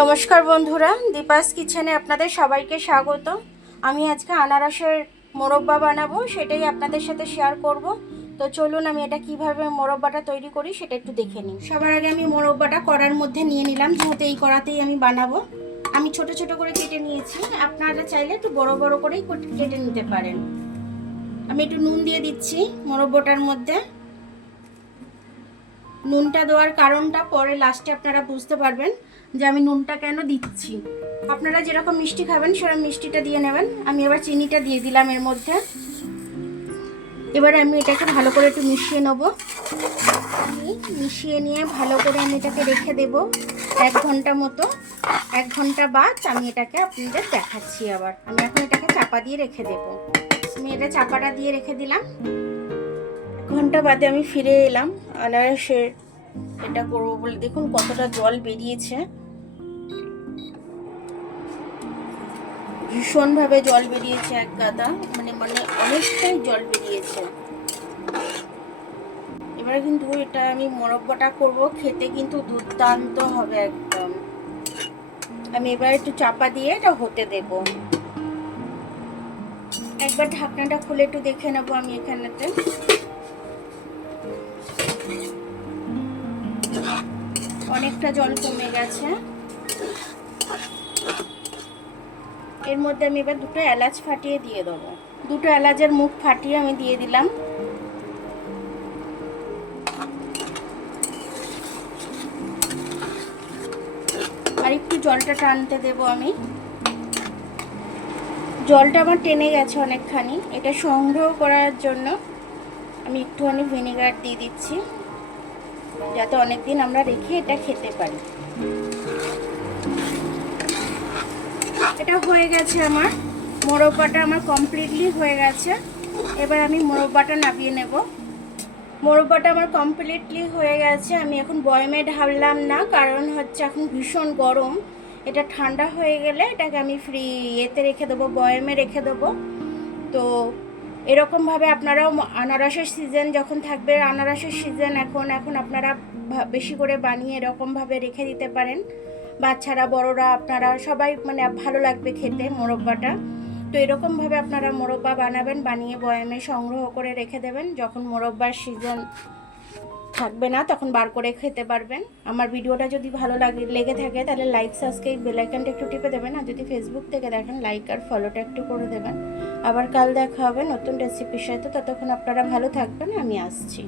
নমস্কার বন্ধুরা, দীপাস কিচেনে আপনাদের সবাইকে স্বাগত। আমি আজকে আনারসের মোরব্বা বানাবো, সেটাই আপনাদের সাথে শেয়ার করব। তো চলুন আমি এটা কিভাবে মোরব্বাটা তৈরি করি সেটা একটু দেখে নিই। সবার আগে আমি মোরব্বাটা কড়ার মধ্যে নিয়ে নিলাম, যেহেতু এই কড়াতেই আমি বানাবো। আমি ছোট ছোট করে কেটে নিয়েছি, আপনারা চাইলে একটু বড় বড় করেই কেটে নিতে পারেন। আমি একটু নুন দিয়ে দিচ্ছি মোরব্বাটার মধ্যে। নুনটা দেওয়ার কারণটা পরে লাস্টে আপনারা বুঝতে পারবেন যে আমি নুনটা কেন দিচ্ছি। আপনারা যেরকম মিষ্টি খাবেন সেরকম মিষ্টিটা দিয়ে নেবেন। আমি এবার চিনিটা দিয়ে দিলাম এর মধ্যে। এবার আমি এটাকে ভালো করে একটু মিশিয়ে নেব। মিশিয়ে নিয়ে ভালো করে আমি এটাকে রেখে দেব 1 ঘন্টা মতো। 1 ঘন্টা বাদ আমি এটাকে আপনাদের দেখাচ্ছি। আবার আমি এখন এটাকে চাপা দিয়ে রেখে দেব। আমি এটা চাপাটা দিয়ে রেখে দিলাম। 1 ঘন্টা বাদে আমি ফিরে এলাম আনারসের এটা করবো বলে। দেখুন কতটা জল বেরিয়েছে, ভীষণভাবে জল বেরিয়েছে, এক গাদা, মানে অনেকটাই জল বেরিয়েছে। এবারে কিন্তু এটা আমি মোরব্বাটা করব, খেতে কিন্তু দুর্দান্ত হবে একদম। আমি এবার একটু চাপা দিয়ে এটা হতে দেব। একবার ঢাকনাটা খুলে একটু দেখে নেবো আমি এখানেতে। অনেকটা জল কমে গেছে। এর মধ্যে আমি এবার 2টো এলাচ ফাটিয়ে দিয়ে দেবো। 2টো এলাচের মুখ ফাটিয়ে আমি দিয়ে দিলাম। আর একটু জলটা টানতে দেব আমি। জলটা আমার টেনে গেছে অনেকখানি। এটা সংগ্রহ করার জন্য আমি একটুখানি ভিনেগার দিয়ে দিচ্ছি, যাতে অনেকদিন আমরা রেখে এটা খেতে পারি। এটা হয়ে গেছে, আমার মোরব্বাটা আমার কমপ্লিটলি হয়ে গেছে। এবার আমি মোরব্বাটা নামিয়ে নেব। মোরব্বাটা আমার কমপ্লিটলি হয়ে গেছে। আমি এখন বয়মে ঢাললাম না, কারণ হচ্ছে এখন ভীষণ গরম। এটা ঠান্ডা হয়ে গেলে এটাকে আমি এতে রেখে দেবো, বয়মে রেখে দেবো। তো এরকমভাবে আপনারাও আনারসের সিজন যখন থাকবে, আনারসের সিজন এখন আপনারা বেশি করে বানিয়ে এরকমভাবে রেখে দিতে পারেন। বাচ্চারা বড়রা আপনারা সবাই ভালো লাগবে খেতে মোরব্বাটা। তো এরকমভাবে আপনারা মোরব্বা বানাবেন, বানিয়ে বয়ামে সংগ্রহ করে রেখে দেবেন। যখন মোরব্বার সিজন থাকবে না তখন বার করে খেতে পারবেন। আমার ভিডিওটা যদি ভালো লেগে থাকে তাহলে লাইক, সাবস্ক্রাইব, বেল আইকনটা একটু টিপে দেবেন। আর যদি ফেসবুক থেকে দেখেন লাইক আর ফলোটা একটু করে দেবেন। আবার কাল দেখা হবে নতুন রেসিপির সাথে। ততক্ষণ আপনারা ভালো থাকবেন, আমি আসছি।